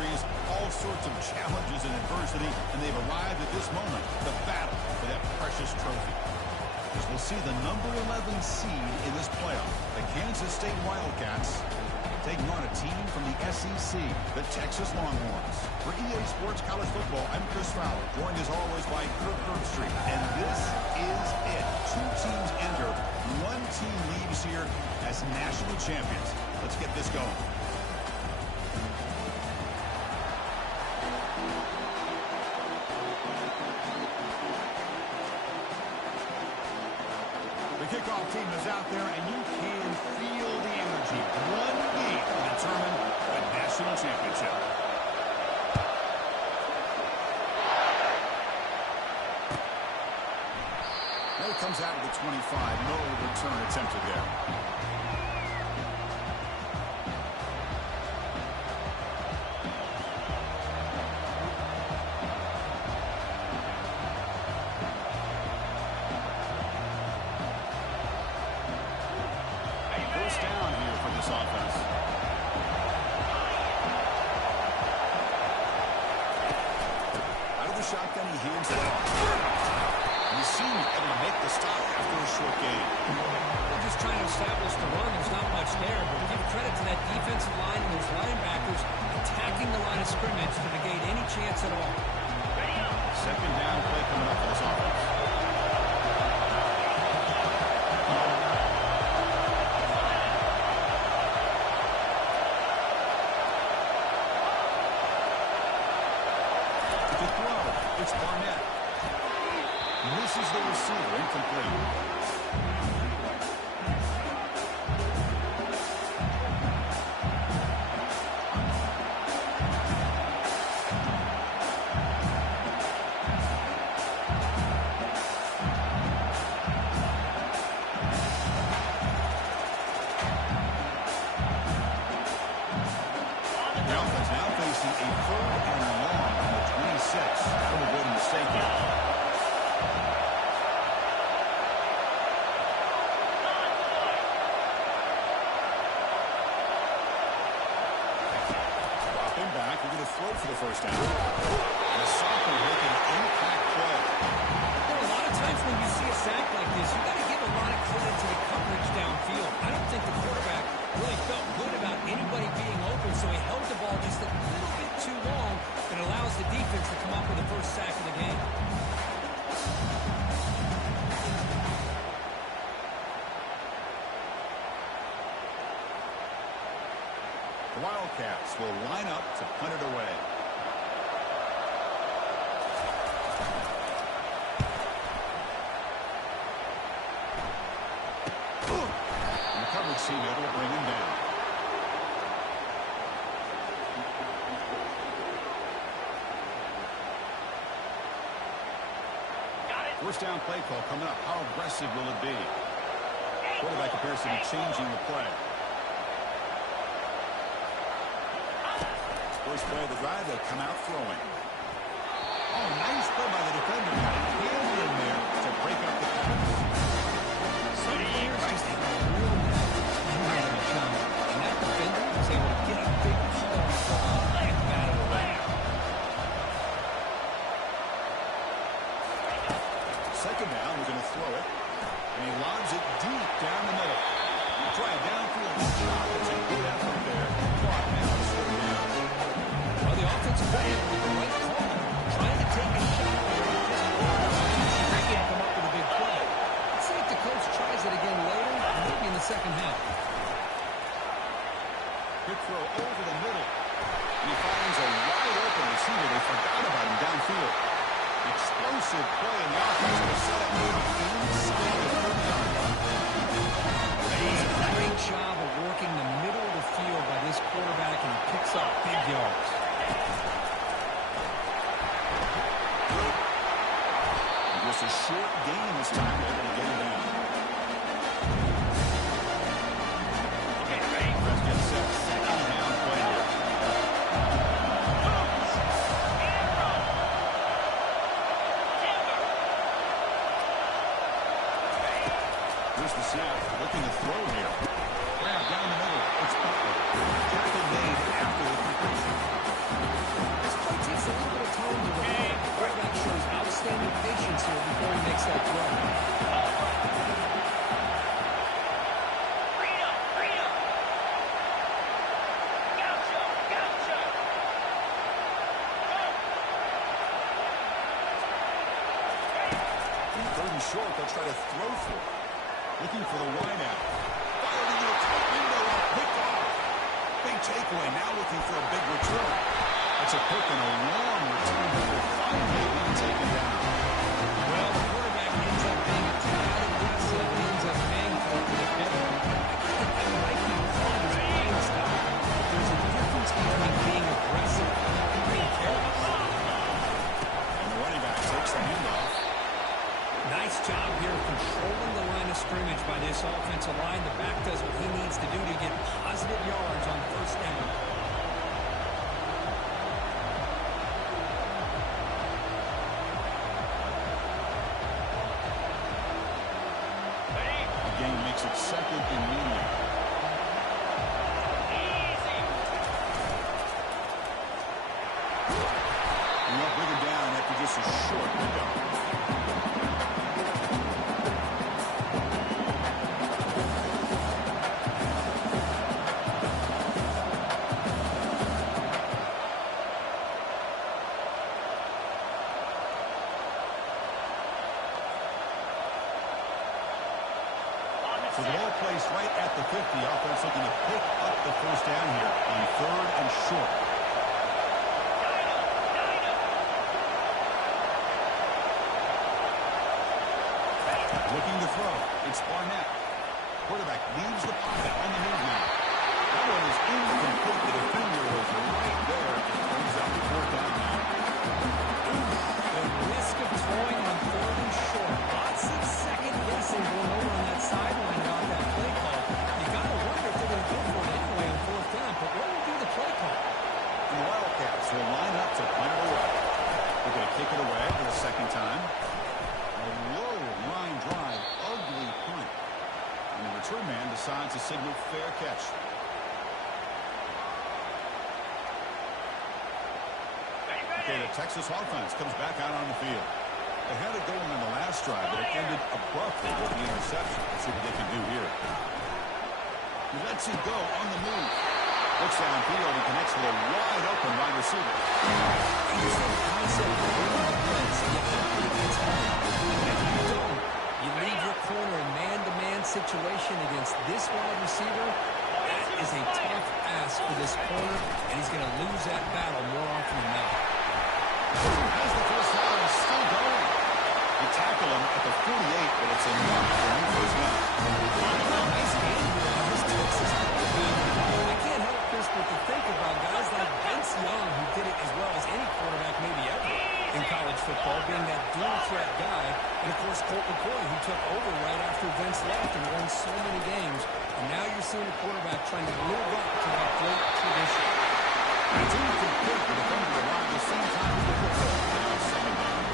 victories, all sorts of challenges and adversity, and they've arrived at this moment, the battle for that precious trophy. As we'll see the number 11 seed in this playoff, the Kansas State Wildcats, taking on a team from the SEC, the Texas Longhorns. For EA Sports College Football, I'm Chris Fowler, joined as always by Kirk Herbstreit. And this is it. Two teams enter, one team leaves here as national champions. Let's get this going. The kickoff team is out there, and you can feel the energy. One game to determine the national championship. Well, it comes out of the 25. No return attempted there. Down here for this offense. Out of the shotgun, he hands it off. You see him able to make the stop after a short game. They're just trying to establish the run. There's not much there, but give credit to that defensive line and those linebackers attacking the line of scrimmage to negate any chance at all. Second down play coming up for this offense. It's Barnett. Misses the receiver, incomplete. The offense now facing a 3rd and long from the 26. That'll avoid a mistake here. Dropping back, we're going to throw for the first down. And a sophomore making an impact play. There are a lot of times when you see a sack like this, you got to give a lot of credit to the coverage downfield. I don't think the quarterback really felt good about anybody being open, so he held the ball just a little bit too long and allows the defense to come up with the first sack of the game. The Wildcats will line up to punt it away. And the coverage team able to bring him down. First down play call coming up. How aggressive will it be? Quarterback appears to be changing the play. First play of the drive, they'll come out throwing. Oh, nice play by the defender. Got a hand in there to break up the pass. Some players just have a real knack for job, and that defender was able to get a big call before the bat of the way. Second down, we're going to throw it. And he lobs it deep down the middle. Try a downfield shot. It's a good effort there. Caught now, it's third down. Well, the offensive player with the right call, trying to take a shot there. They can't come up with a big play. Let's see if the coach tries it again later, maybe in the second half. Good throw over the middle. And he finds a wide open receiver. They forgot about him downfield. Explosive play in the offense to set up inside the 30-yard line. A great job of working the middle of the field by this quarterback, and he picks up big yards. And just a short gain this time, able to get him down. Okay, ready? Press gets set. Second down play here. Here's the snap, looking to throw here. Grab down the middle. It's Butler. Tackle made after the completion. Third and short, they'll try to throw for it. Looking for the wide out. Fired into the tight window and picked off. Big takeaway, now looking for a big return. It's a quick and a long return that will finally be taken down. Well, the quarterback ends up being crowded asset and ends up paying for it with a pick. I like the call his playing style, but there's a difference between being aggressive and being careless. And the running back takes the handoff. Nice job here controlling the line of scrimmage by this offensive line. The back does what he needs to do to get positive yards on first down. The game makes it second and medium. And they'll bring him down after just a short window. So the ball placed right at the 50. Offense looking to pick up the first down here on third and short. Looking to throw. It's Barnett. Quarterback leaves the pocket on the move now. That one is incomplete. The defender was right there. It brings up the fourth down now. The risk of throwing on third and short. Lots of second guessing going over on that sideline about that play call. You got to wonder if they're going to go for it anyway on fourth down. But what will be the play call? And the Wildcats will line up to punt it away. They're going to kick it away for the second time. A low line drive, ugly punt. And the return man decides to signal fair catch. Okay, the Texas offense comes back out on the field. They had it going on the last drive, but it ended abruptly with the interception. Let's see what they can do here. He lets it go on the move. Looks downfield and connects with a wide open wide receiver. It's the concept of running the blitz. You have to against home. If you don't, you leave your corner in man-to-man situation against this wide receiver. That is a tough ask for this corner, and he's going to lose that battle more often than not. Has the first down and still going. You tackle him at the 48, but it's enough for a new first down. Nice game here on this Texas football team. I can't help, Chris, but to think about guys like Vince Young, who did it as well as any quarterback maybe ever in college football, being that dual-threat guy, and, of course, Colt McCoy, who took over right after Vince left and won so many games. And now you're seeing a quarterback trying to live up to that great tradition. It's incomplete. The defender arrived at the same time as the football. Now it's second down.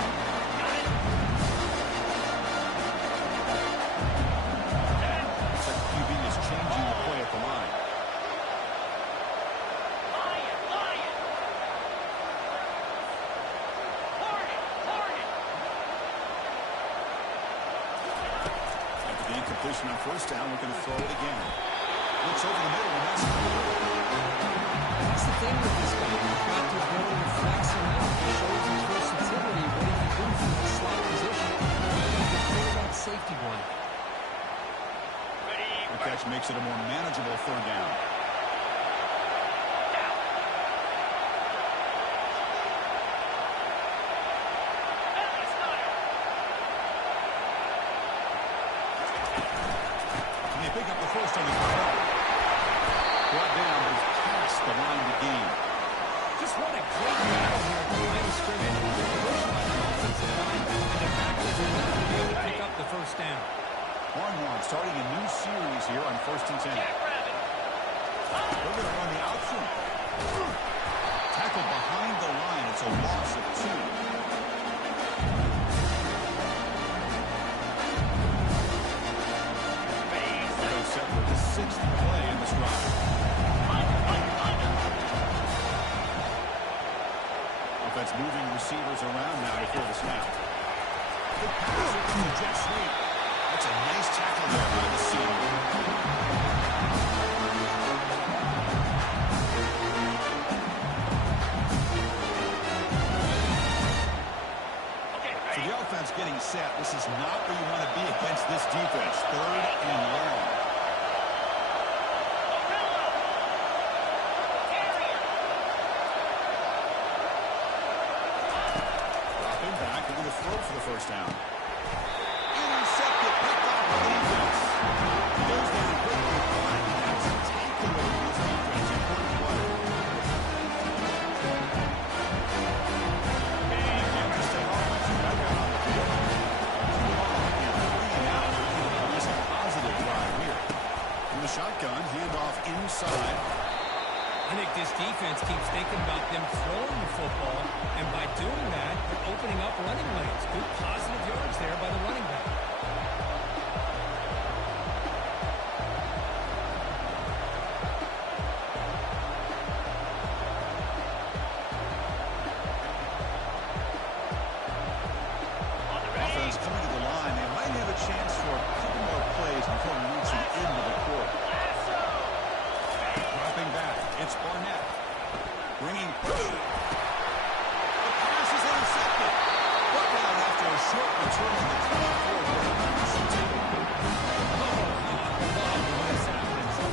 Looks like the QB is changing the play at the line. After the incompletion on first down, looking to throw it again. Looks over the middle, and that's That's the thing with this guy. He's got the ability to flex him out. He shows his versatility, what he can do from that slot position. He's a quarterback safety blanket. the catch makes it a more manageable third down. And they pick up the first on the ground. Brought down, but he's past the line to gain. Just what a great battle here at the line of scrimmage. Pushed by the offensive line, and the Packers are not going to be able to pick up the first down. Hornhorn starting a new series here on 1st and 10. They're going to run the option. Tackled behind the line. It's a loss of 2. They're set for the 6th play in this drive. Offense moving receivers around now before the snap. Good pass to the jet sweep. That's a nice tackle there by the senior. So the offense getting set. This is not where you want to be against this defense. 3rd and long. Dropping back, they're going to throw for the first down. Intercepted, picked off by the defense. He goes down quickly. That's a takeaway for this defense. Important play. Shotgun, handoff inside. I think this defense keeps thinking about them throwing the football, and by doing that, they're opening up running lanes. Good positive yards there by the running back. Offense coming to the line. They might have a chance for a couple more plays before we reach the end of the quarter. Dropping back, it's Barnett. Bringing pressure. The pass is intercepted. Brought down after a short return on the 24-yard line. When this happens, the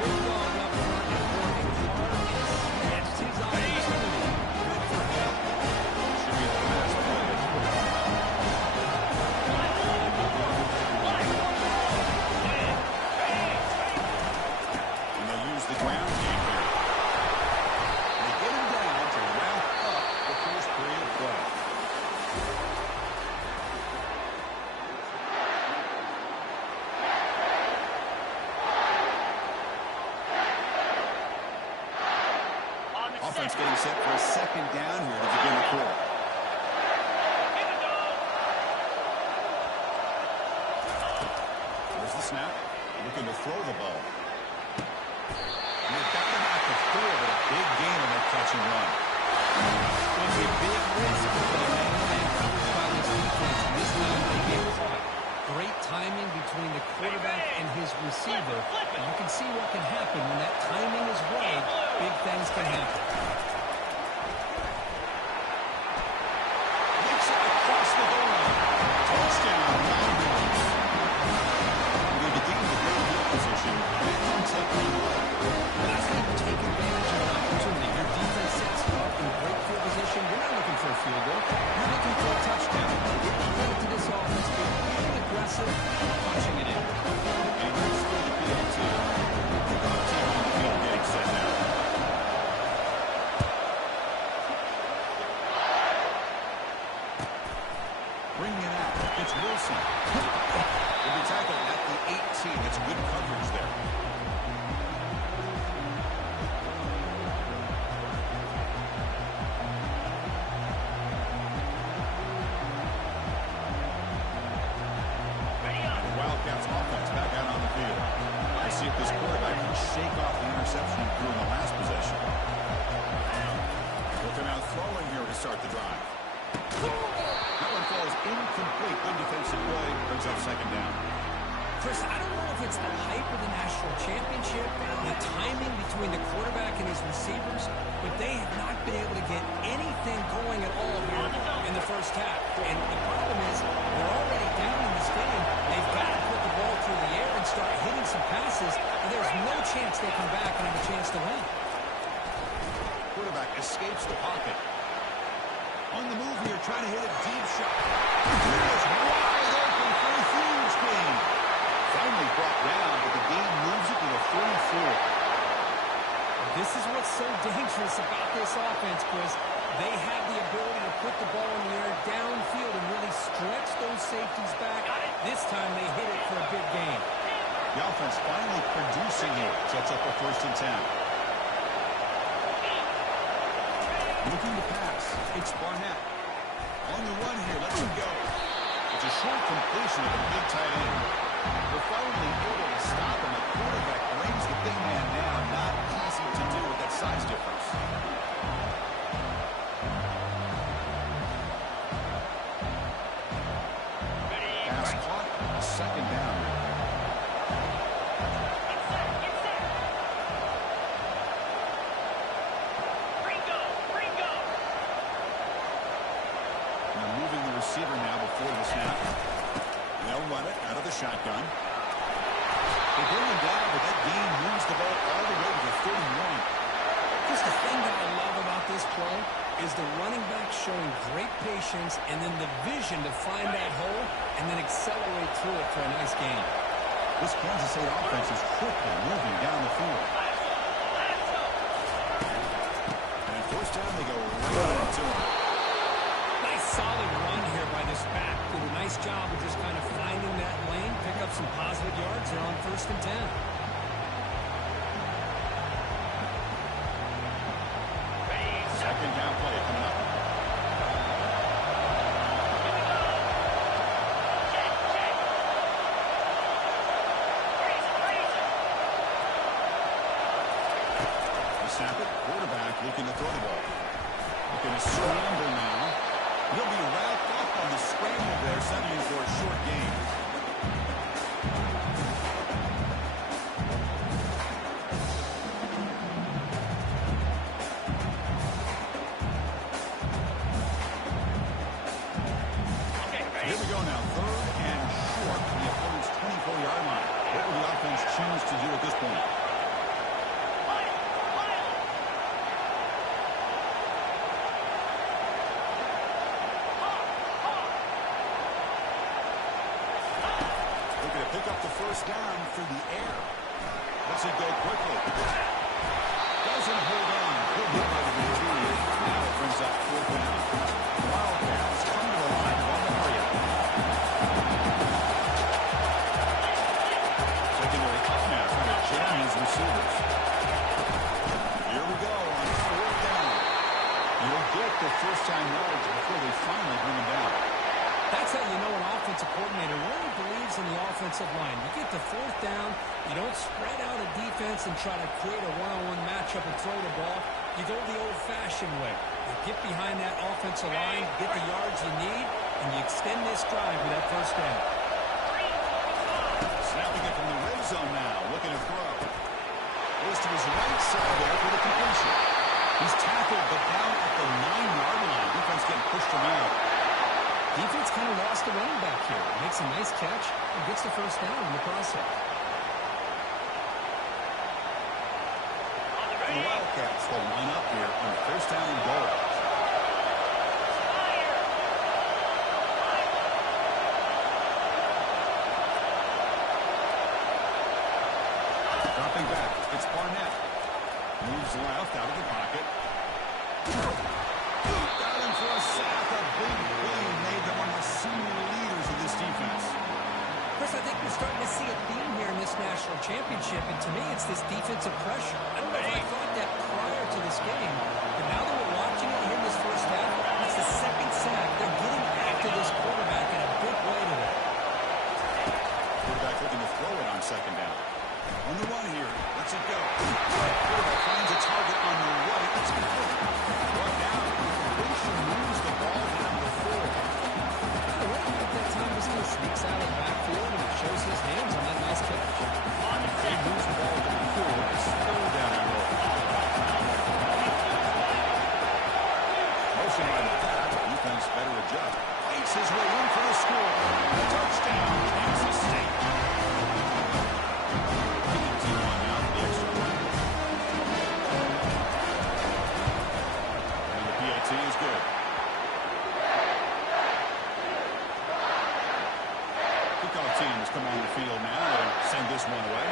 big dog up front is working hard and snatched his opportunity. Good for him. Should be the last play. And they'll use the ground game here. They get him down to wrap up the first period of play. Offense getting set for a second down here to begin the quarter. There's the snap. Looking to throw the ball. And they've got him at the 4, but a big gain on that catch and run. It's a big risk for the man-to-man coverage by this defense, and this time they get caught. Great timing between the quarterback and his receiver. And you can see what can happen when that timing is right. Big things can happen. Makes it across the goal line. Touchdown, Cowboys. They begin the great field position. And take one away. That's how you take advantage of an opportunity. Your defense sets you up in great field position. You're not looking for a field goal. You're looking for a touchdown. Give credit to this offense. Being really aggressive, punching it in. And here's for the PLT. Kickoff team on the field getting set now. Bringing it out. It's Wilson. Will be tackled at the 18. It's good coverage there. And the Wildcats offense back out on the field. I see if this quarterback can shake off the interception he threw in the last possession. Looking out throwing here to start the drive. That one falls incomplete. Good defensive play. Brings up second down. Chris, I don't know if it's the hype of the national championship, the timing between the quarterback and his receivers, but they have not been able to get anything going at all here in the first half. And the problem is they're already down in this game. They've got to put the ball through the air and start hitting some passes, and there's no chance they come back and have a chance to win. Quarterback escapes the pocket. On the move here, trying to hit a deep shot. He is wide open for a huge gain. Finally brought down, but the game moves it to the 34. This is what's so dangerous about this offense, Chris. They have the ability to put the ball in the air downfield and really stretch those safeties back. This time they hit it for a big gain. The offense finally producing here. Sets up a 1st and 10. Looking to pass. It's Barnett. On the run here. Let's him go. It's a short completion of a big tight end. They're finally able to stop him. The quarterback brings the big man down. Not easy to do with that size difference. Pass caught. Second down. Receiver now before the snap. shotgun. They bring him down, but that gain moves the ball all the way to the 31. Just the thing that I love about this play is the running back showing great patience and then the vision to find that hole and then accelerate through it for a nice gain. This Kansas State offense is quickly moving down the field. And first down, they go right into him. Nice solid run here by this back. Did a nice job of just kind of finding that lane, pick up some positive yards there on 1st and 10. Second down play coming up. Snap it. Quarterback looking to throw the ball. Looking to scramble now. He'll be wrapped up on the scramble there, settling for a short gain. Here we go now. 3rd and short from the opponent's 24-yard line. What will the offense choose to do at this point? Pick up the first down through the air. Lets it go quickly. Doesn't hold on. Good hit by the interior. Now it brings up 4th down. Wildcats come to the line of Mario. Secondary up now, trying to jam his receivers. Here we go on 4th down. You'll get the first-time yards before they finally bring him down. That's how you know an offensive coordinator really believes in the offensive line. You get to 4th down, you don't spread out a defense and try to create a one-on-one matchup and throw the ball. You go the old-fashioned way. You get behind that offensive line, get the yards you need, and you extend this drive with that first down. Snapping it from the red zone now, looking to throw. Goes to his right side there for the completion. He's tackled, but down at the 9-yard line. Defense getting pushed around. Defense kind of lost the running back here. Makes a nice catch and gets the first down in the process. The Wildcats will line up here on 1st down and goal. Dropping back, it's Barnett. Moves left out of the pocket. Got him for a sack. A big play made them one of the senior leaders of this defense. Chris, I think we're starting to see a theme here in this national championship, and to me it's this defensive pressure. I don't know if I thought that prior to this game, but now that we're watching it here in this first half, it's the 2nd sack. They're getting after this quarterback in a big way today. Quarterback looking to throw it on 2nd down. On the run here, lets it go. Quarterback finds a target on the right. It's complete. Brought down. The completion moves the ball down the 4. The running back that time just kind of sneaks out of the backfield and shows his hands on that nice catch. He moves the ball to the 4. It's 3rd down and goal. Motion by the back. Defense better adjust. Fights his way in for the score. Touchdown, Kansas State. Is good. Kickoff teams come on the field now and send this one away.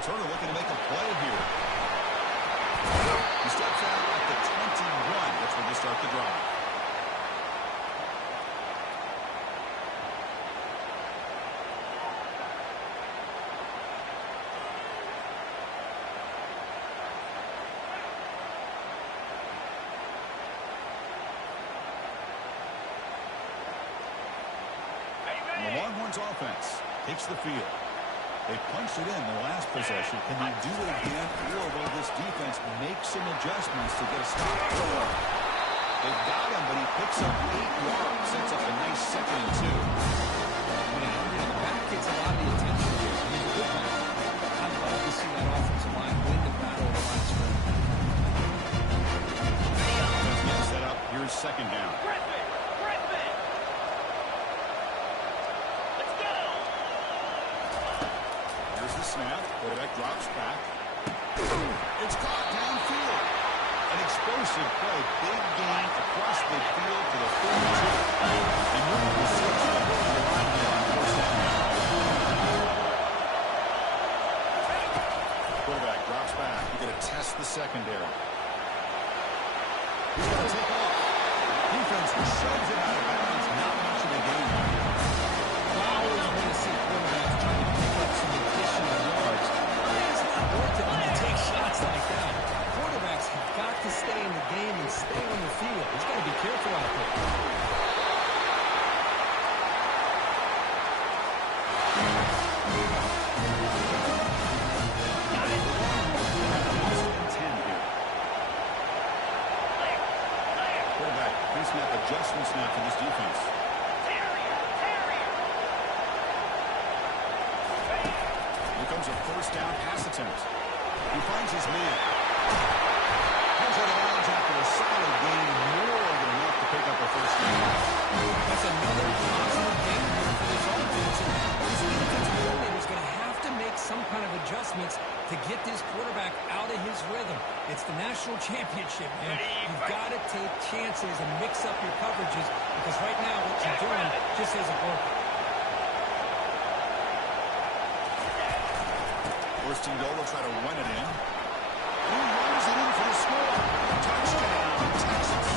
Turner looking to make a play here. He steps out at the 21. That's where they start the drive. The Longhorns offense takes the field. They punched it in the last possession. Can they do it again, or will this defense make some adjustments to get a stop? They've got him, but he picks up 8 yards, sets up a nice 2nd and 2. The back gets a lot of the attention here. He's a good back. I'd love to see that offensive line win the battle of the line of scrimmage. Defense getting set up snap. Quarterback drops back. It's caught downfield. An explosive play. Big gain across the field to the 42. And moving the 6 to the line here on first down. Quarterback drops back. He's going to test the secondary. He's going to take off. Defense shoves it out of bounds. Not much of a gain. I always want to see quarterbacks trying to pick up some additional yards. It's not worth it when you take shots like that. Quarterbacks have got to stay in the game and stay on the field. He's got to be careful out there. Adjustments now for this defense. Here comes a first down pass attempt. He finds his man. Comes out of bounds after a solid gain, more than enough to pick up a first down. That's another positive game for this offense. This defensive coordinator is going to have to make some kind of adjustments to get this quarterback out of his rhythm. It's the national championship, man. You've got to take chances and mix up your coverages because right now what you're doing just isn't working. First and goal, they'll try to run it in. He runs it in for the score. Touchdown, Texas.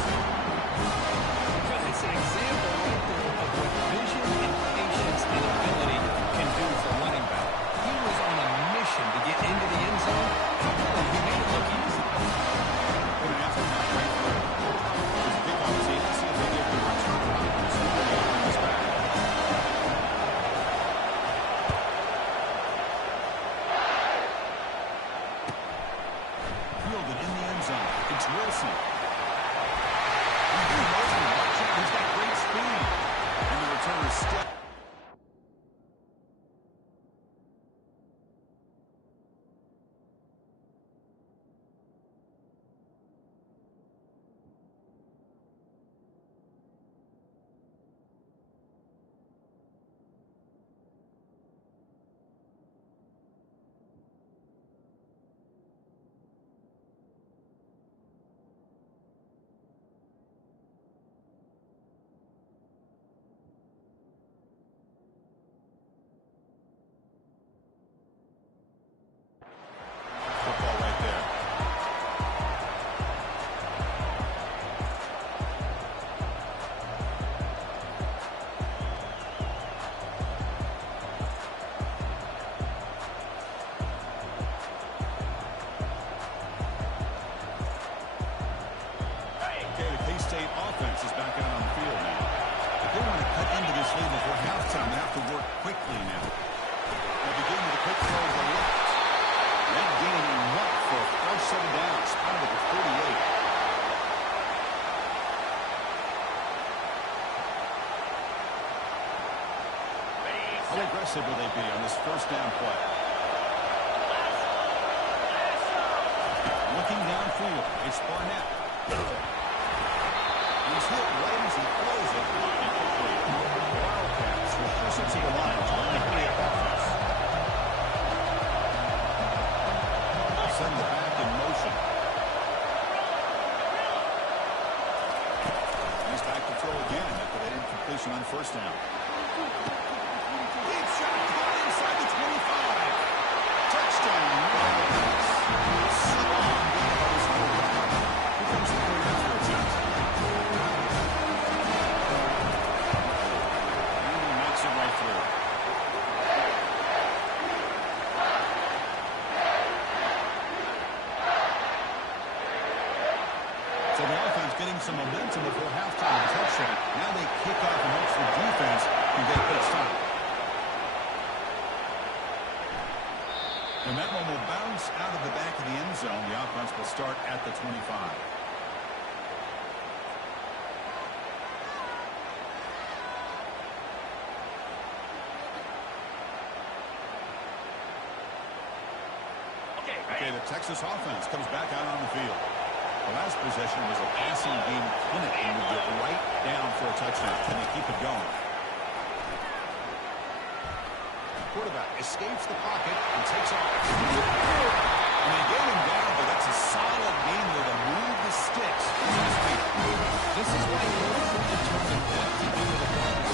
It's an example right there of what vision and patience and ability can do for a running back. He was on a mission to get into the end zone, and he made it look easy. Going to ask him that right through. There's a kickoff team. Let's see if they get the return on this back. Fielded in the end zone. It's Wilson. He's got great speed. And the return is still. Football right there. Okay, the K-State offense is back out on the field now. If they want to cut into this lead before halftime, they have to work quickly now. They'll begin with a quick throw to the left. That gaining one for a first set of downs. Spotted at the 48. How aggressive will they be on this first down play? Looking downfield, it's Barnett. He's hit right as he throws it. Wildcats will push it to the line to run the play offense. Send it back in motion. He's back to throw again after that incompletion on first down. Deep shot caught inside the 25. Touchdown. Strong game by this quarterback. Here comes the point after attempt. And he makes it right through. So the offense getting some momentum before halftime with a touchdown. Now they kick off and hopes the defense can get a good stop. And that one will bounce out of the back of the end zone. The offense will start at the 25. Okay, the Texas offense comes back out on the field. The last possession was a passing game clinic and would get right down for a touchdown. Can they keep it going? quarterback escapes the pocket and takes off. And they get him down, but that's a solid gain there to move the sticks to his feet. This is why you look to determine what to do with the ball.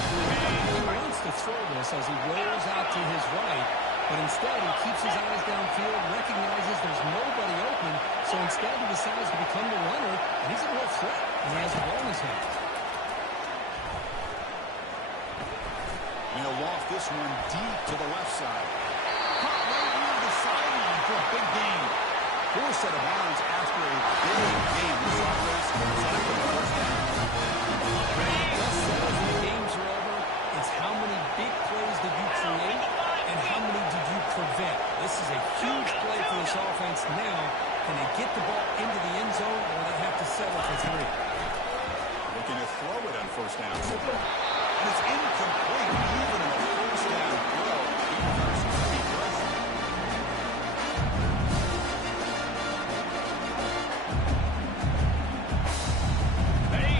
He wants to throw this as he rolls out to his right, but instead he keeps his eyes downfield, recognizes there's nobody open, so instead he decides to become the runner, and he's a real threat, and he has the ball in his hands. And he'll loft this one deep to the left side. Caught right near the sideline for a big gain. Forced out of bounds after a big game. This offense set up for the first down. Just says the games are over. It's how many big plays did you create and how many did you prevent. This is a huge play for this offense now. Can they get the ball into the end zone or they have to settle for 3? Looking to throw it on first down. And it's incomplete, even in a first down throw.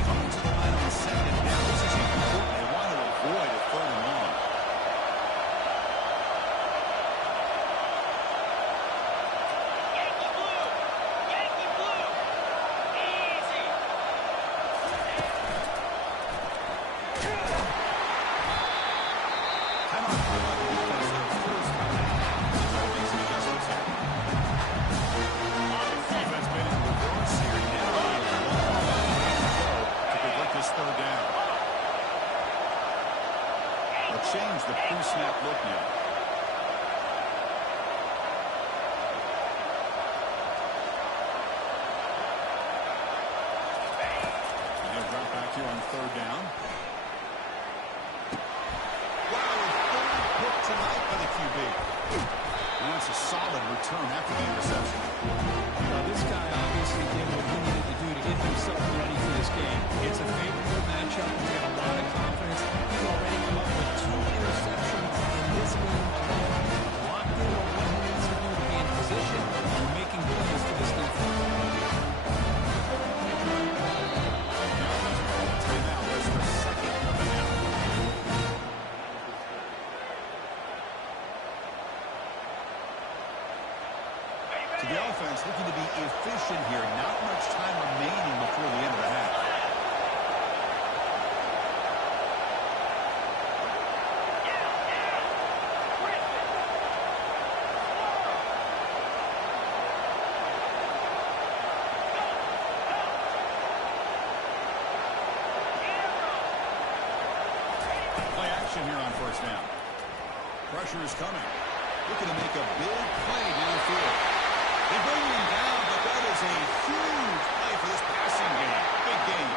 Coming to the line on second down. This is important. They want to avoid a third and long. Yankee blue! Yankee blue! Easy! Defense made it reverse here. Now he has one more to convert this third down. They'll change the pre-snap look now. They'll drop back here on third down. Wow, a third pick tonight by the QB. And that's a solid return after the interception. Well, this guy obviously did what he needed to do to get himself ready for this game. It's a favorable matchup. He's got a lot of confidence. He's already come up with 2 interceptions in this game. Locked in on what he needs to do to be in position and making plays for this defense. Timeout. There's the second of the half. To the offense, looking to be efficient here. Not much time remaining before the end of the half. Play action here on first down. Pressure is coming. Looking to make a big play downfield. They bring him down, but that is a huge play for this passing game. Big game.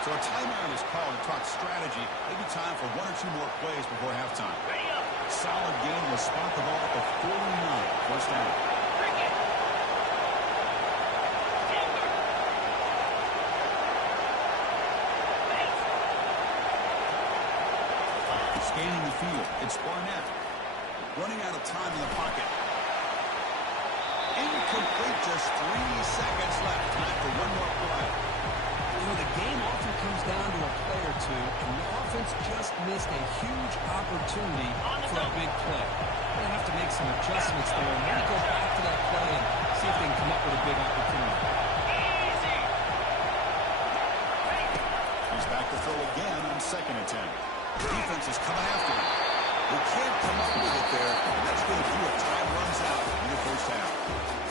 So a timeout is called to talk strategy. Maybe time for 1 or 2 more plays before halftime. Solid game will spot the ball at the 49. First down. Scanning the field. It's Barnett. Running out of time in the pocket. Incomplete, just 3 seconds left. Time for 1 more play. You know, the game often comes down to a play or two, and the offense just missed a huge opportunity for a big play. They're going to have to make some adjustments there and maybe go back to that play and see if they can come up with a big opportunity. He's back to throw again on second and 10. Defense is coming after him. They can't come up with it there, and that's going to do it. Time runs out in the first half.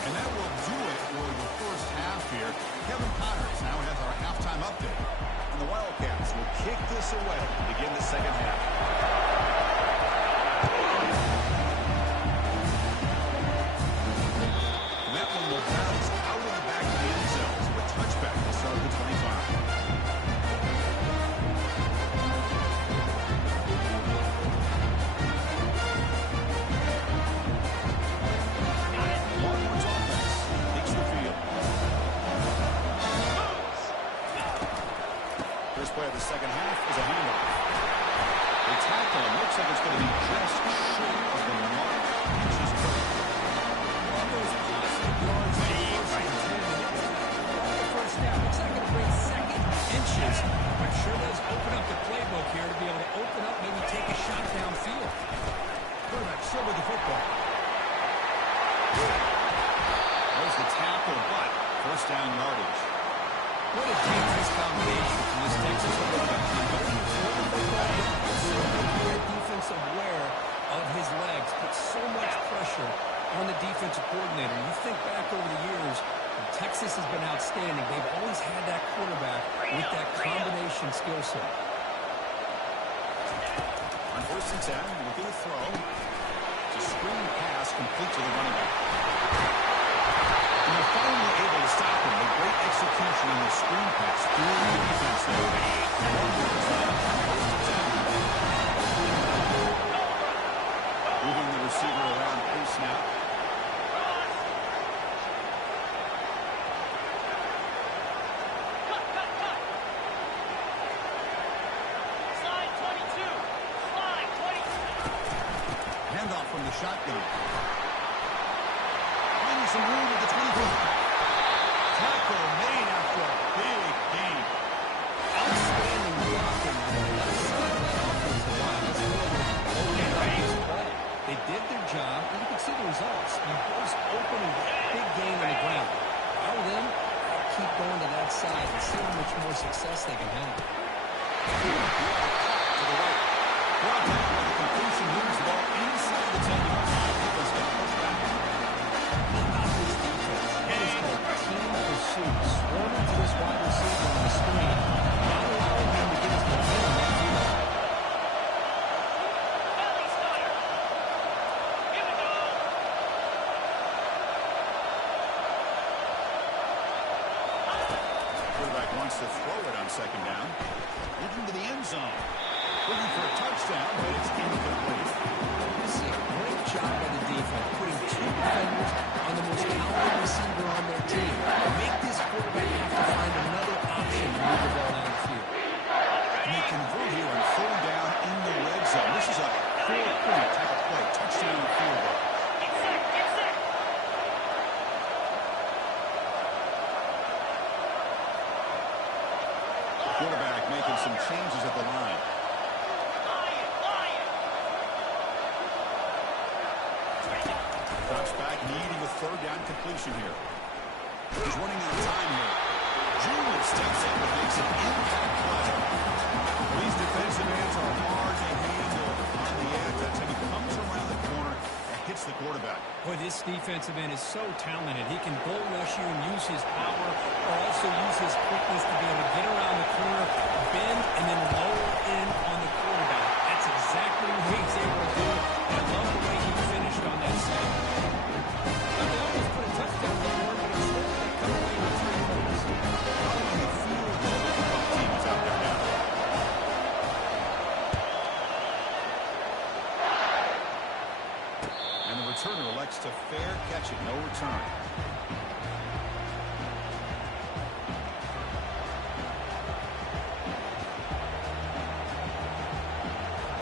And that will do it for the first half here. Kevin Connors now has our halftime update. And the Wildcats will kick this away to begin the second half. And that one will bounce out of the back of the end zone. So a touchback to start the 25. First play of the second half is a handoff. They tackle him emphasis has been outstanding. They've always had that quarterback with that combination skill set. On 1st and 10, looking to throw. It's a screen pass complete to the running back. And they're finally able to stop him. A great execution on the screen pass through the defense there. Moving the receiver around pre-snap. Slide 22. Slide 22. Handoff from the shotgun. Finding some room at the 25. Tackle made after a big gain. Outstanding blocking on the left side of that offensive line. Let's go over this play. They did their job, and you can see the results. You burst open and get a big gain on the ground. How them? Keep going to that side and see how much more success they can have. To the right. Brought down by the completion. Moves the ball inside the 10-yard line. Defense got pushed back. How about this defense? That is called team pursuit. Swarming to this wide receiver on the screen. Not allowing him to get his momentum up field. Belly starter. Here we go. Quarterback wants to throw it on 2nd down. Looking to the end zone. Looking for a touchdown, but it's incomplete. This is a great job by the defense, putting 2 defenders on the most talented receiver on their team. Make this quarterback have to find another option to move the ball down the field. And they convert here on 4th down in the red zone. This is a 4-point type of play. Touchdown field goal. Get set. Get set. Quarterback making some changes at the line. Lion. Drops back, needing a 3rd down completion here. He's running out of time here. Junior steps up and makes an impact play. These defensive ends are hard to handle on the edge. That time he comes around the corner and hits the quarterback. Boy, this defensive end is so talented. He can bull rush you and use his power, or also use his quickness to be able to get around the corner, bend, and then lower in on the quarterback. That's exactly what he's able to do, and I love the way he finished on that side. They almost put a touchdown on the board, but instead they come away with 3 points. On the field goal, both teams out there now. And the returner elects to fair catch it, no return.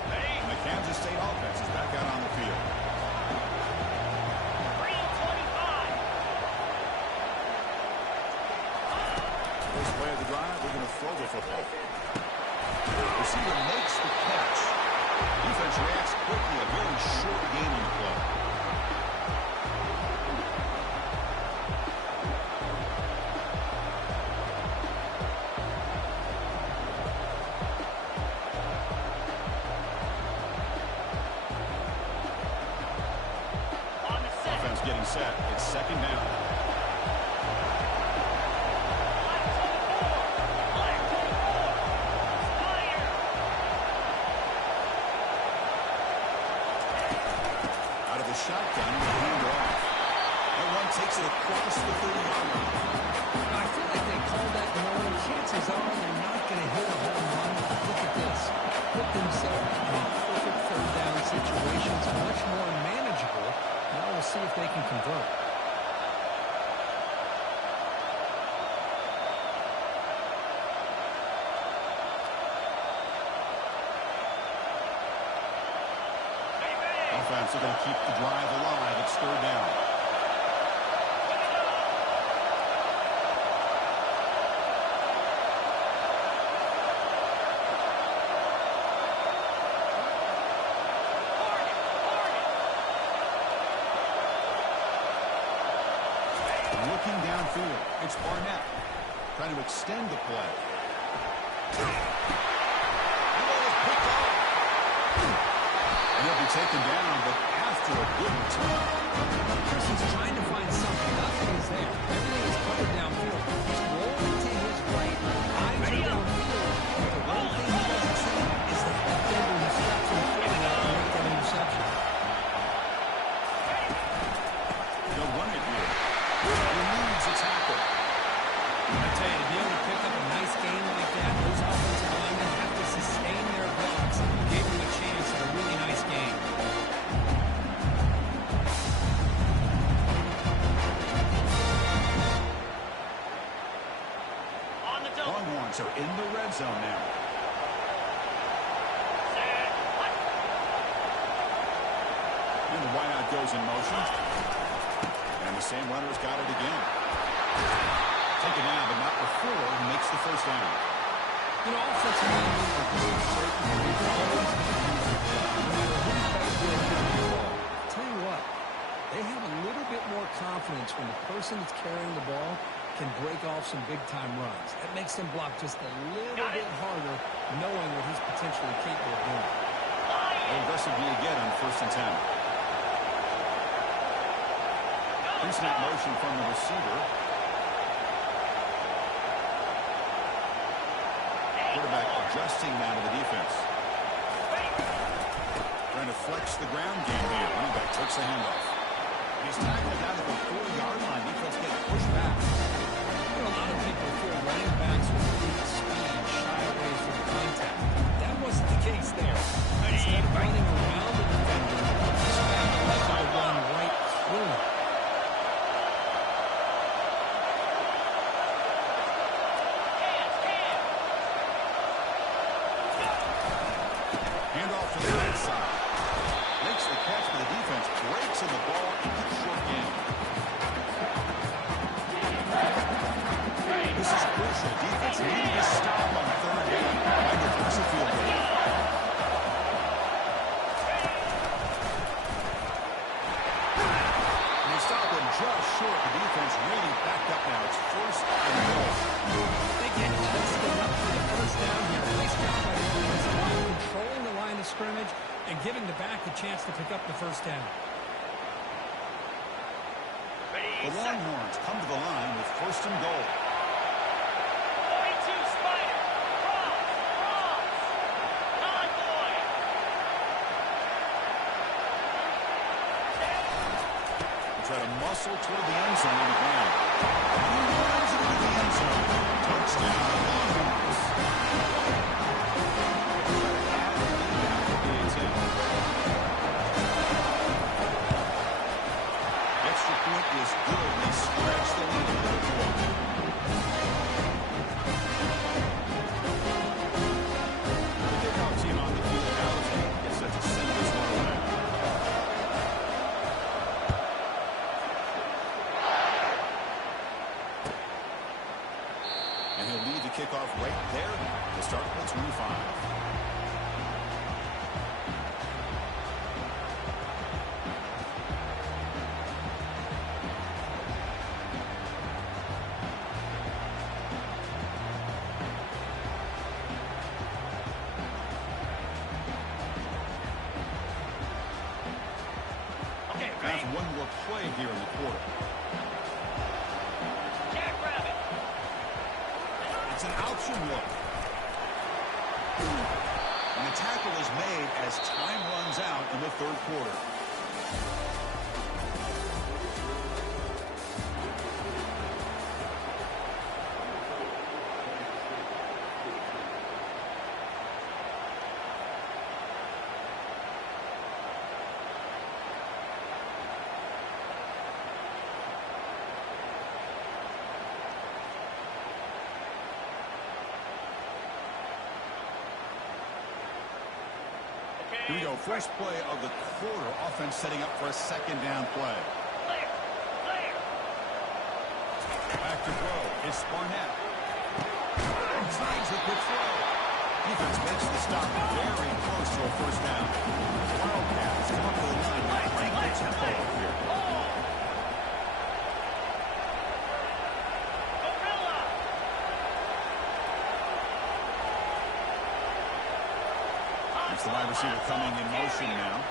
And the Kansas State offense is back out on the field. Green 25. First play of the drive, we're going to throw the football. Receiver makes the catch. Defense reacts quickly. A very short gain on the play. On the set. Offense getting set. It's 2nd down. Black 24. Fire. Out of the shotgun, the hand off. That one takes it across the 30-yard line. I feel like they called that no. Chances are they're not going to hit a home run. Look at this. Put themselves in a perfect 3rd down situation. It's much more manageable. Now we'll see if they can convert. Offense are going to keep the drive alive. It's 3rd down. Looking downfield, it's Barnett trying to extend the play. And it is picked up. And he'll be taken down, but after a good return. He's trying to find something. Nothing is there. Everything is covered downfield. He's rolling to his right. Eyes are downfield. But the one thing he doesn't see is the defender who steps in front of that and make that interception. They'll run it here. He needs a tackle. I tell you, to be able to pick up a nice game like that, those offensive linemen have to sustain their blocks. Gave them a chance at a really nice game. Longhorns are in the red zone now. And the wideout goes in motion. And the same runner's got it again. Taken down, but not before he makes the first down. You know, offensive linemen are just certain that we can always use it. No matter who plays where and the ball. Tell you what, they have a little bit more confidence when the person that's carrying the ball can break off some big-time runs. That makes them block just a little bit harder, knowing what he's potentially capable of doing. Aggressively again on 1st and 10. Pre-snap motion from the receiver. Quarterback adjusting now to the defense. Trying to flex the ground game here. Running back takes a handoff. He's tackled down at the 4-yard line. Defense getting pushed back. You know, a lot of people feel running backs with elite speed shy away from contact. That wasn't the case there. Instead of running around the defender, this back elected to run right through him. Handoff to the right side. Makes the catch, but the defense breaks in the ball into the short game. This is crucial. Defense needing to stop on 3rd down. Trying to force a field goal. And they stop him just short. The defense really backed up now. It's 1st and goal. They get just enough for the first down here. Nice job by the offensive line, controlling the line of scrimmage and giving the back the chance to pick up the first down. The Longhorns come to the line with 1st and goal. 42 Spider. Cross. Non-boy. Try to muscle toward the end zone on the ground. He runs into the end zone. Touchdown, Longhorns. Extra point is good. They stretch the lead a little bit. The kickoff team on the field now is set to send this one away. And he'll lead the kickoff right there to start the 25. That's one more play here in the quarter. Jackrabbit. It's an option look. And the tackle is made as time runs out in the 3rd quarter. Here we go. First play of the quarter. Offense setting up for a 2nd down play. Clear. Back to throw. It's Barnett. Tries the quick throw. Defense makes the stop very close to a 1st down. Wildcats come up to the line to crank the tempo up here. It's the wide receiver coming in motion now.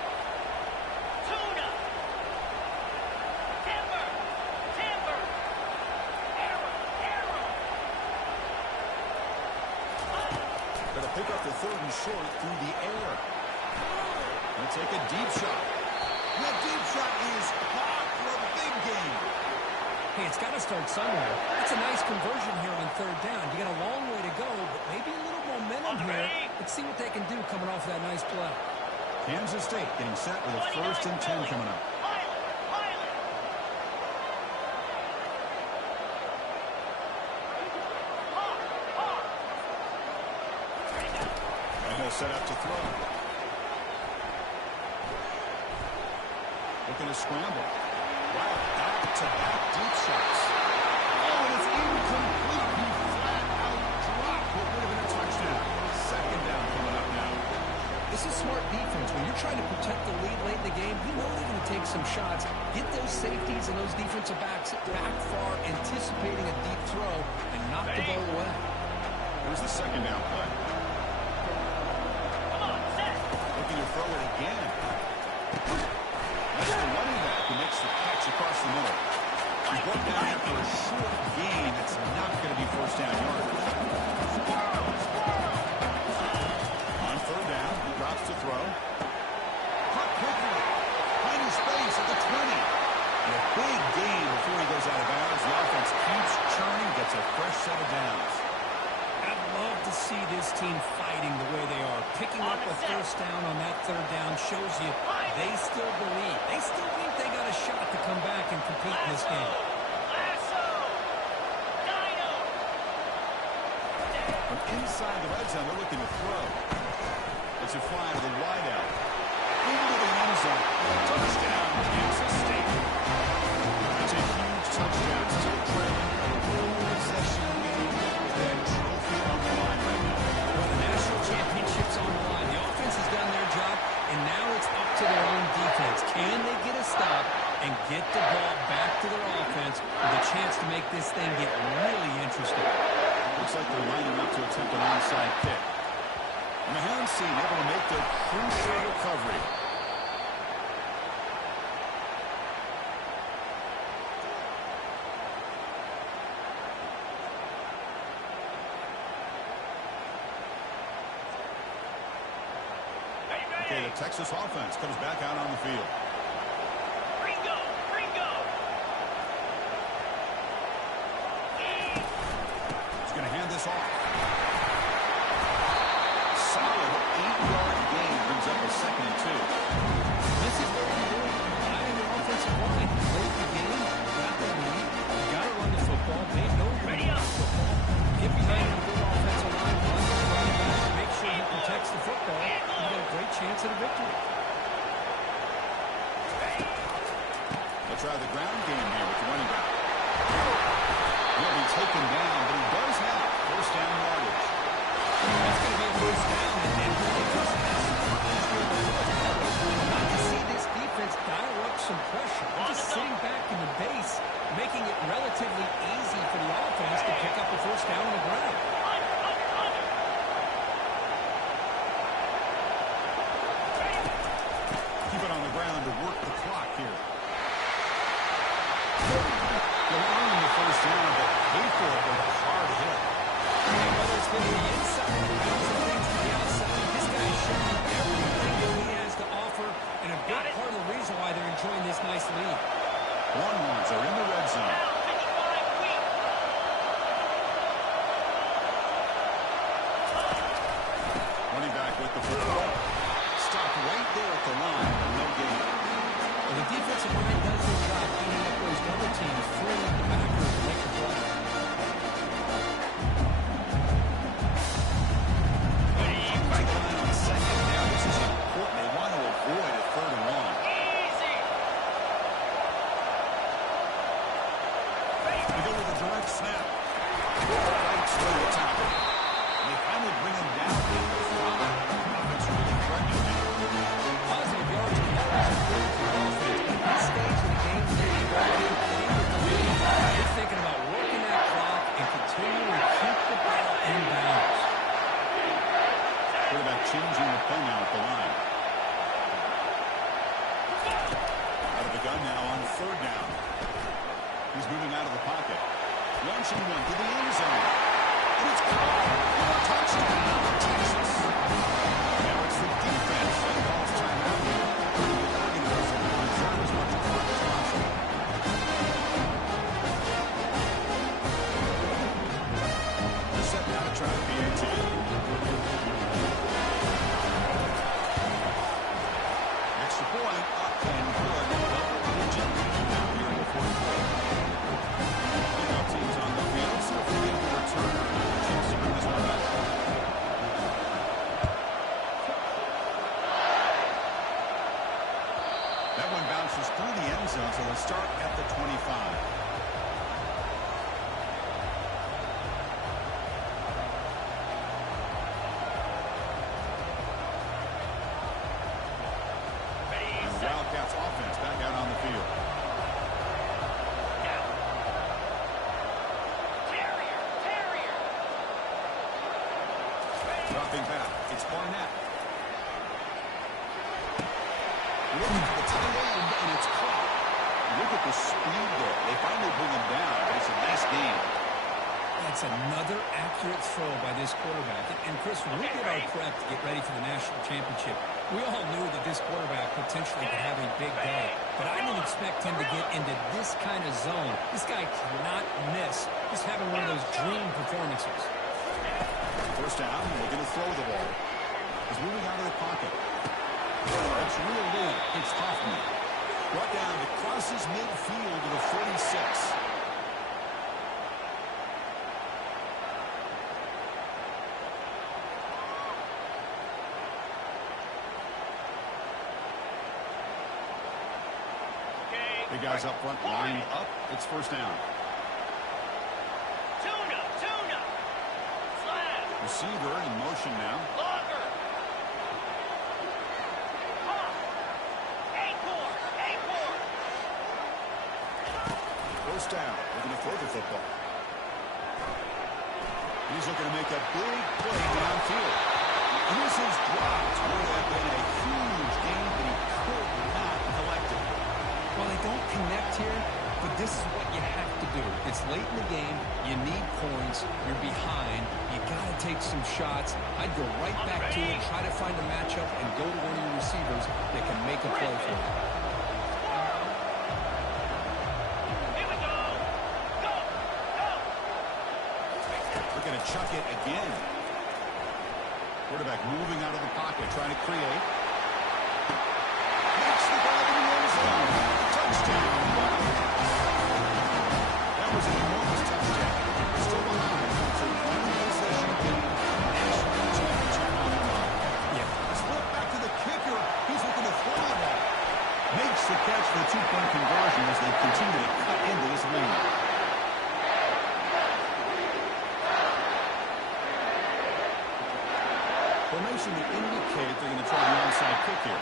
pick up the 3rd and short through the air. They'll take a deep shot. That deep shot is caught for a big gain. Hey, it's got to start somewhere. That's a nice conversion here on 3rd down. You got a long way to go, but maybe a little momentum here. Let's see what they can do coming off that nice play. Kansas State getting set with a 1st and 10 coming up. And he'll set up to throw. Looking to scramble. Wow, back-to-back deep shots. Oh, and it's incomplete. He flat out dropped what would have been a touchdown. 2nd down coming up now. This is smart defense. When you're trying to protect the lead late in the game, you know they're going to take some shots, get those safeties and those defensive backs back far, anticipating a deep throw, and knock the ball away. Here's the 2nd down play. Come on, set. Looking to throw it again. That's the running back who makes the catch across the middle. He's brought down after a short gain. It's not going to be 1st down yardage. On 3rd down, he drops to throw. Caught quickly. Finding space at the 20. And a big gain before he goes out of bounds. The offense keeps churning, gets a fresh set of downs. I'd love to see this team fighting the way they are. Picking up a 1st down on that 3rd down shows you they still believe. They still think they got a shot to come back and compete in this game. From inside the red zone, they're looking to throw. It's a fly to the wideout. Into the end zone. Touchdown, Kansas State. That's a huge touchdown. Still trailing. Possession game. That trophy on the line right now. Well, the national championship's on the line. The offense has done their job, and now it's up to their own defense. Can they get a stop and get the ball back to their offense with a chance to make this thing get really interesting? Looks like they're lining up to attempt an onside kick. And the Hounds team able to make their crucial recovery. Okay, the Texas offense comes back out on the field. Ringo, Ringo. He's going to hand this off. Solid 8-yard gain brings up a 2nd and 2. This is what you do. Relying on your offensive line. Late in the game, got the lead. You got to run the football. They know you're going to run the football. Get behind a good offensive line. Run the running back. Make sure he protects the football. You got a great chance at a victory. They'll try the ground game here with the running back. He'll be taken down, but he does have 1st down yardage. That's going to be a 1st down, and really just has not to see this defense dial up some pressure. They're just sitting back in the base, making it relatively easy for the offense to pick up a 1st down on the ground. Keep it on the ground to work the clock here. They're earning the 1st down, but pay for it with a hard hit. And whether it's been to the inside or bouncing things to the outside, this guy is showing everything that he has to offer, and a big part of the reason why they're enjoying this nice lead. Longhorns are in the red zone. Running back with the football. Stopped right there at the line. No gain. Well, the defensive line does their job cleaning up those double teams, freeing up the backers to make the play. Right line on 2nd down. This is important. They want to avoid a 3rd and 1. They go with a direct snap. Right straight to tackle. And they finally bring him down in the 5. Offense really threatening him. Positive yards and yards are good for the offense, but at this stage of the game, you're thinking about working that clock and continuing to keep the ball in bounds. Quarterback changing the play now at the line. Out of the gun now on 3rd down. He's moving out of the pocket. Launching one to the end zone. and it's caught for a touchdown, Texas. Now it's the defense that calls timeout. The organizers will conserve as much clock as possible. They're set now to try a PAT. Extra point, up and good. Double-digit lead now here in the fourth quarter. Now teams on the field, so if we get the returner, Chiefs bring this one back. That one bounces through the end zone, so they'll start at the 25. Wildcats offense back out on the field. Dropping back, it's Barnett. Looking for the tight end, and it's caught. Look at the speed there. They finally bring him down, but it's a nice game. That's another accurate throw by this quarterback. And Chris, when we did our prep to get ready for the national championship, we all knew that this quarterback potentially could have a big day. But I didn't expect him to get into this kind of zone. This guy cannot miss. He's having one of those dream performances. First down, we're going to throw the ball. He's moving out of the pocket. It's real low. It's Hoffman. Brought down, it crosses midfield to the 46. The guys up front lined up. It's first down. Tuna. Slab. Receiver in motion now. Longer. Acorn. First down. We're going to throw the football. He's looking to make a big play downfield. And this is dropped. Would have been a huge gain, but he could not collect it. Well, they don't connect here, but this is what you have to do. It's late in the game. You need points. You're behind. You got to take some shots. I'd go right back to it, try to find a matchup, and go to one of your receivers that can make a play for you. Here we go. Go. We're going to chuck it again. Quarterback moving out of the pocket, trying to create. Makes the ball in the end zone. Touchdown. That was an enormous touchdown. Still behind. So one possession game. National championship on the line. Yeah. Slip back to the kicker. He's looking to throw the ball. Makes the catch for the two-point conversion as they continue to cut into this lead. Formation to indicate they're going to try the onside kick here.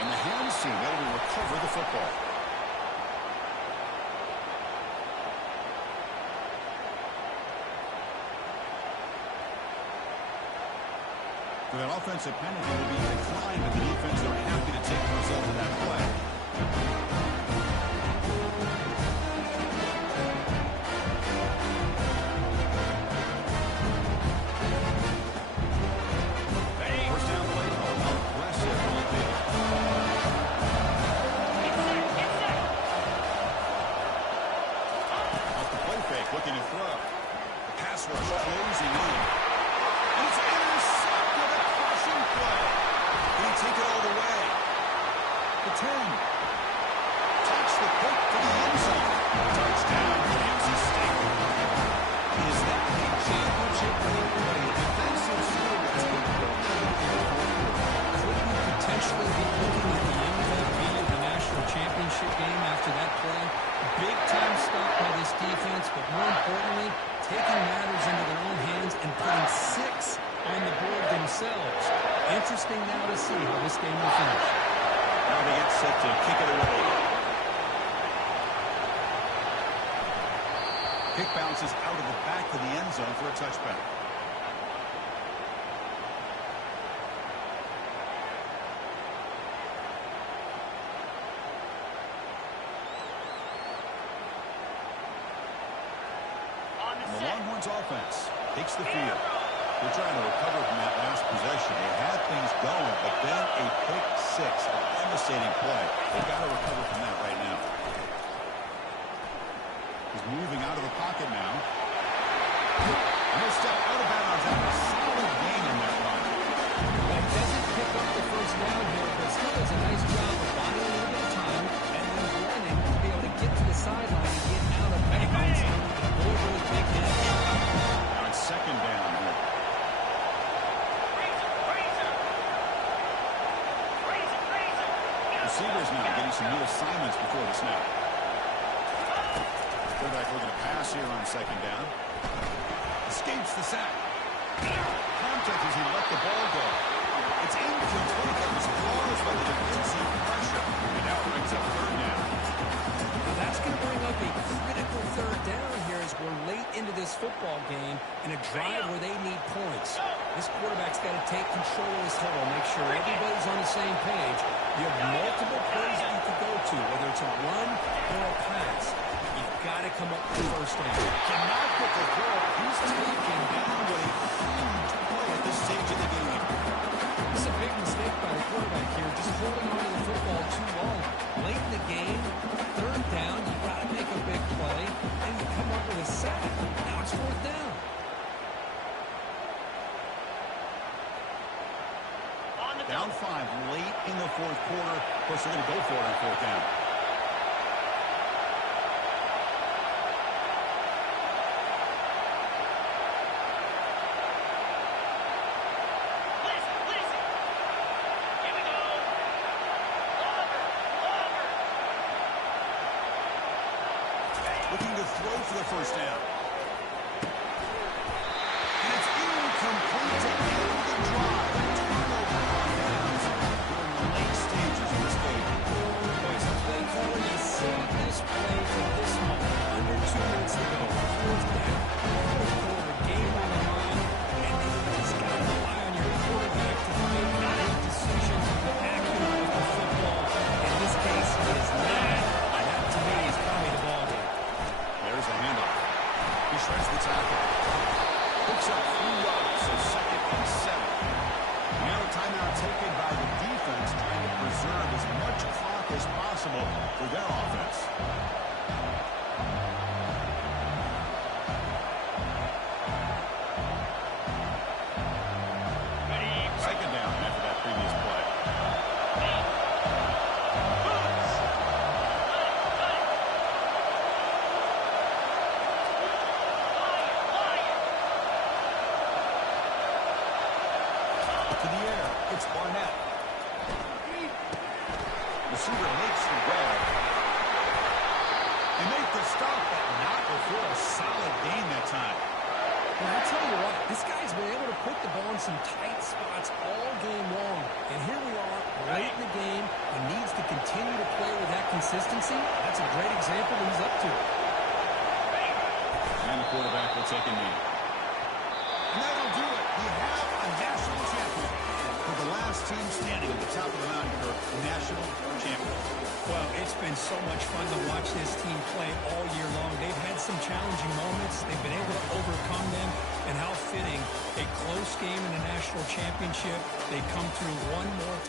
And the hands seem able to recover the football. For that offensive penalty will be declined, but the defense are happy to take the result of that play. First down play, aggressive will be. Off the play fake, looking to throw. The pass rush closing in. And it's intercepted, a crushing play. Can he take it all the way? The 10. Takes the pick to the end zone. Touchdown, Kansas State. Is that a championship game play? Defensive skill that's been proven in the fourth quarter. Could we potentially be looking at the MVP of the national championship game after that play? Big-time stop by this defense, but more importantly, taking matters into their own hands and putting 6 on the board themselves. Interesting now to see how this game will finish. Now they get set to kick it away. Kick bounces out of the back of the end zone for a touchback. Browns offense takes the field. They're trying to recover from that last possession. They had things going, but then a pick six, a devastating play. They've got to recover from that right now. He's moving out of the pocket now. No step out of bounds after a solid gain on that run. Well, he doesn't pick up the first down here, but still does a nice job of buying a little bit of time and then running to be able to get to the sideline and get out of bounds. A really big hit. Now it's second down here. Receivers now getting some new assignments before the snap. Quarterback looking to pass here on second down. Escapes the sack. Contact as he let the ball go. It's incomplete. That was caused by the defensive pressure. And now it brings up third down. Now that's going to bring up a critical third down here as we're late into this football game in a drive where they need points. This quarterback's got to take control of this huddle, make sure everybody's on the same page. You have multiple plays that you could go to, whether it's a run or a pass. You've got to come up with the first down. Cannot get the throw. He's taken down with a huge play at this stage of the game. This is a big mistake by the quarterback here, just holding on to the football too long. Late in the game, third down, you've got to make a big play, and you come up with a sack. Now it's fourth down. Down 5 late in the fourth quarter. Of course, they're going to go for it on fourth down. Listen. Here we go. Longer. Looking to throw for the first down. And it's incomplete to end the drive. Turnover on downs during the late stages of this game. Boys, the play caller, you saved this play for this moment. Under 2 minutes to go. Fourth down. Fourth quarter, game on the line, and you just got to rely on your quarterback to make good decisions with the acumen of the football. In this case, it is not. And that, to me, is probably the ball game. There's the handoff. He shreds the tackle. Picks up 3 yards, so second and 7. Now a timeout taken by the defense, trying to preserve as much clock as possible for their offense. Second down after that previous play. To the air, it's Barnett. Receiver makes the grab. They make the stop, but not before a solid gain that time. Well, I'll tell you what, this guy's been able to put the ball in some tight spots all game long. And here we are, late in the game. He needs to continue to play with that consistency. That's a great example that he's up to. And the quarterback will take a knee. And that'll do it. We have a national champion. For the last team standing at the top of the mountain for national champion. Well, it's been so much fun to watch this team play all year long. They've had some challenging moments. They've been able to overcome them. And how fitting, a close game in the national championship. They come through one more